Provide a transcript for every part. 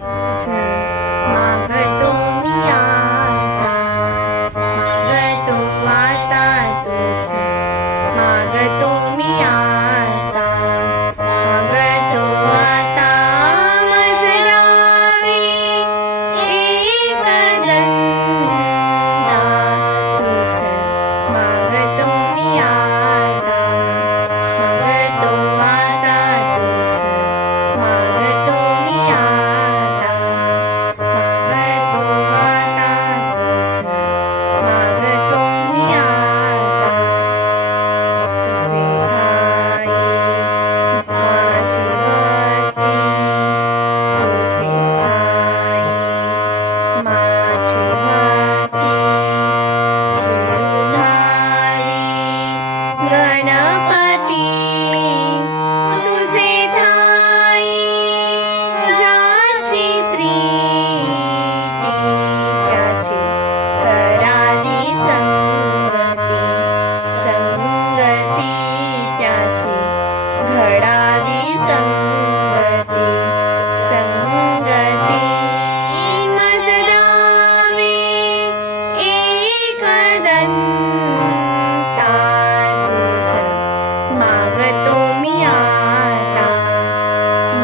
तुझ मागतो मी आता, मागतो आता तुझ मागतो मी आता, मागतो आता मज द्यावे एक दंडा, तुझ मागतो मी आता, मागतो आता तुझ मागतो मी आता, मागतो आता तुझ मागतो मी आता, तुझे ठाई माझी भक्ती, तुझे ठाई माझी भक्ती, गुरुभावी गणपती, तुझे ठाई ज्याची प्रीती, त्याची करावी संगती, संगती त्याची घडावी संगती, संगती मज द्यावे एक दंता, तुझ मागतो मी आता,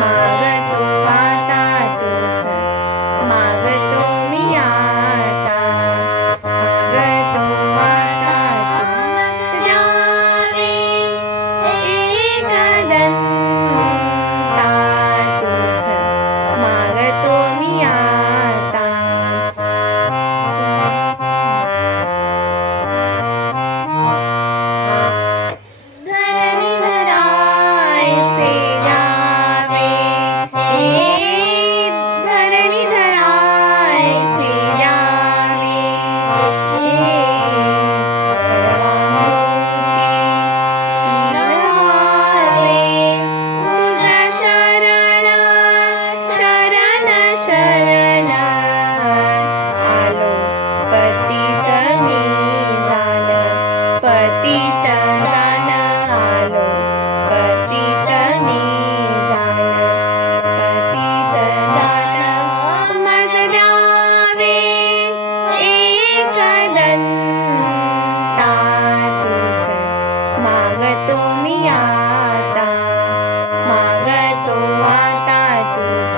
मागतो आता तुझ मागतो मी आता, मागतो आता तुझ द्यावे एक दंता, तुझ मागतो मी आता. धरणी धरायचे द्यावे, धरणी धरायचे द्यावे, सर्वांभोवती लीन तुझ्या शरण शरण शरण आलो, पतित मी जाण, पतित जाण आलो, पतित मी जाण, पतित जाण मज द्यावे एक दंता, तुझ मागतो मी आता, मागतो आता तुझ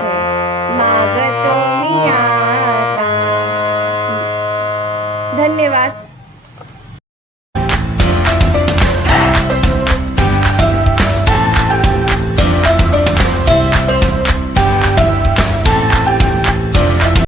मागतो मी आता. धन्यवाद.